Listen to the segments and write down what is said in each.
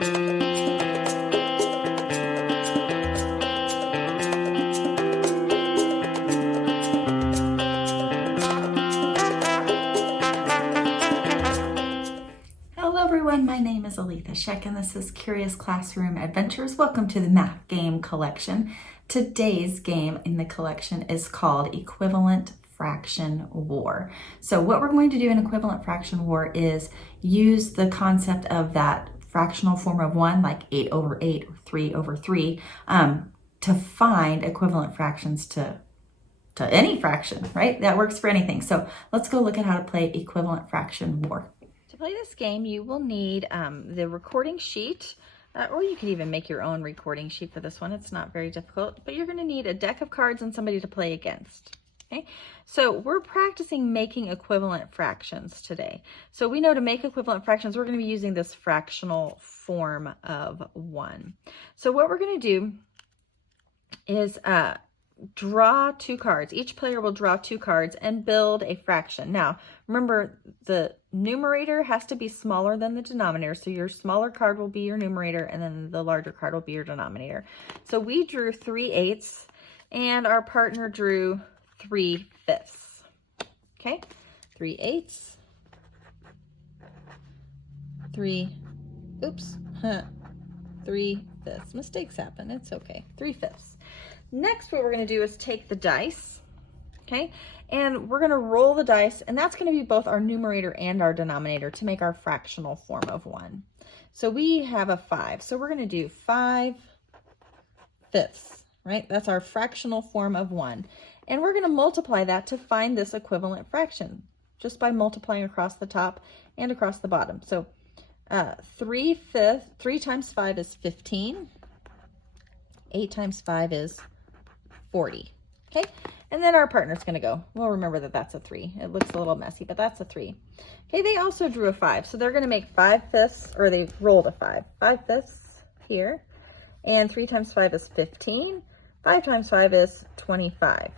Hello everyone, my name is Aletha Sheck and this is Curious Classroom Adventures. Welcome to the Math Game Collection. Today's game in the collection is called Equivalent Fraction War. So what we're going to do in Equivalent Fraction War is use the concept of that fractional form of 1, like 8 over 8 or 3 over 3, to find equivalent fractions to any fraction, right? That works for anything. So let's go look at how to play Equivalent Fraction War. To play this game, you will need the recording sheet, or you could even make your own recording sheet for this one. It's not very difficult, but you're going to need a deck of cards and somebody to play against. Okay, so we're practicing making equivalent fractions today. So we know to make equivalent fractions, we're going to be using this fractional form of 1. So what we're going to do is draw 2 cards. Each player will draw 2 cards and build a fraction. Now, remember, the numerator has to be smaller than the denominator. So your smaller card will be your numerator and then the larger card will be your denominator. So we drew 3/8 and our partner drew 3/5. Okay, 3/8, 3/5. Mistakes happen, it's okay. 3/5. Next, what we're going to do is take the dice, okay, and we're going to roll the dice, and that's going to be both our numerator and our denominator to make our fractional form of 1. So we have a 5, so we're going to do 5/5, right? That's our fractional form of 1. And we're going to multiply that to find this equivalent fraction, just by multiplying across the top and across the bottom. So 3 times 5 is 15. 8 times 5 is 40. Okay, and then our partner's going to go. Well, remember that that's a 3. It looks a little messy, but that's a 3. Okay, they also drew a 5, so they're going to make 5/5, or they rolled a 5. 5/5 here, and 3 times 5 is 15. 5 times 5 is 25.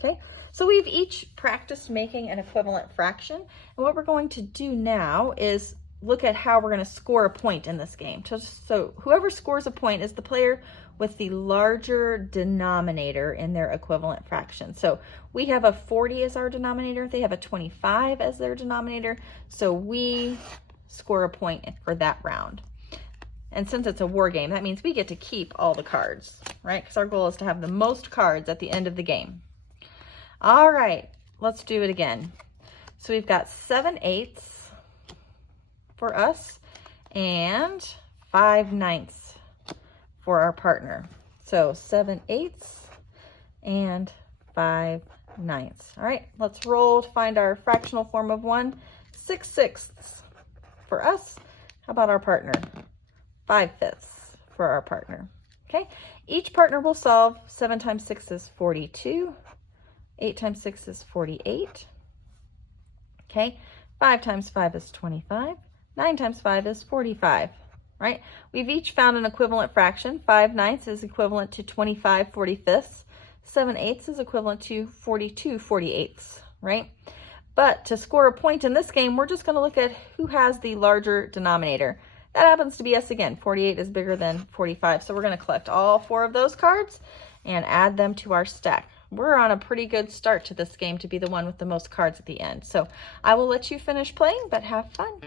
Okay, so we've each practiced making an equivalent fraction, and what we're going to do now is look at how we're going to score a point in this game. So whoever scores a point is the player with the larger denominator in their equivalent fraction. So we have a 40 as our denominator. They have a 25 as their denominator. So we score a point for that round. And since it's a war game, that means we get to keep all the cards, right? Because our goal is to have the most cards at the end of the game. All right, let's do it again. So we've got 7/8 for us and 5/9 for our partner. So 7/8 and 5/9. All right, let's roll to find our fractional form of 1. 6/6 for us. How about our partner? 5/5 for our partner. Okay, each partner will solve. 7 times 6 is 42. 8 times 6 is 48. Okay, 5 times 5 is 25. 9 times 5 is 45, right? We've each found an equivalent fraction. 5/9 is equivalent to 25 45ths. 7/8 is equivalent to 42 48ths, right? But to score a point in this game, we're just going to look at who has the larger denominator. That happens to be us again. 48 is bigger than 45, so we're going to collect all 4 of those cards and add them to our stack. We're on a pretty good start to this game to be the one with the most cards at the end. So I will let you finish playing, but have fun.